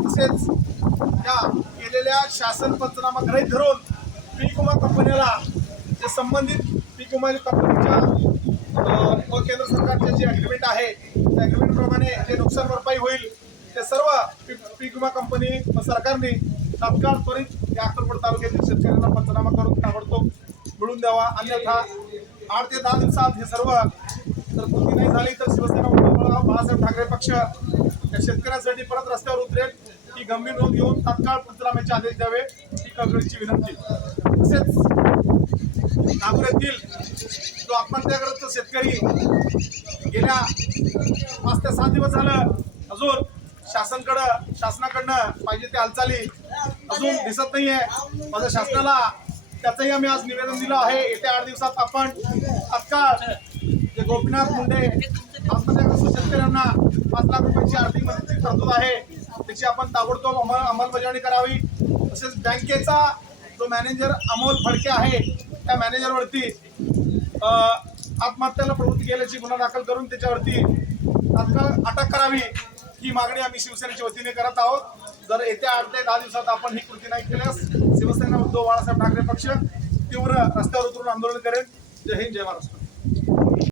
तसेच या केलेल्या शासन पंचनामा गृहीत धरून पीक विमा कंपनीला जे संबंधित पीक विमा कंपनीच्या व केंद्र सरकारचे जे ॲग्रीमेंट आहे त्या ॲग्रीमेंटप्रमाणे जे नुकसान भरपाई होईल ते सर्व पीक पीक विमा कंपनी व सरकारने तात्काळ त्वरित या अक्कलकोट तालुक्यातील शेतकऱ्यांना पंचनामा करून ताबडतोब मिळून द्यावा. अन्यथा आठ ते दहा दिवसात हे सर्व जर कृती नाही झाली तर शिवसेना बाळासाहेब ठाकरे पक्ष त्या शेतकऱ्यांसाठी परत रस्त्यावर उतरेल. ही गंभीर नोंद घेऊन तात्काळ पंचनाम्याचे आदेश द्यावे ही कळकळीची विनंती. तसेच नागपूर येथील जो आत्महत्याग्रस्त शेतकरी गेल्या पाच ते सात दिवस झालं अजून शासनकडं शासनाकडनं पाहिजे ते हालचाली अजून दिसत नाहीये. माझ्या शासनाला त्याचंही आम्ही आज निवेदन दिलं आहे. येत्या आठ दिवसात आपण तात्काळ जे गोपीनाथ मुंडे आत्महत्याग्रस्त शेतकऱ्यांना पाच लाख रुपयांची आर्थिक मदतीची तरतूद आहे. त्याची आपण ताबडतोब अंमल अंमलबजावणी करावी. तसेच बँकेचा जो मॅनेजर अमोल फडके आहे त्या मॅनेजरवरती आत्महत्याला प्रवृत्ती केल्याची गुन्हा दाखल करून त्याच्यावरती तात्काळ अटक करावी ही मागणी आम्ही शिवसेनेच्या वतीने करत आहोत. जर येत्या आठ ते दहा दिवसात आपण ही कृती नाही केल्यास शिवसेना उद्धव बाळासाहेब ठाकरे पक्ष तीव्र रस्त्यावर उतरून आंदोलन करेल. जय हिंद जय महाराष्ट्र.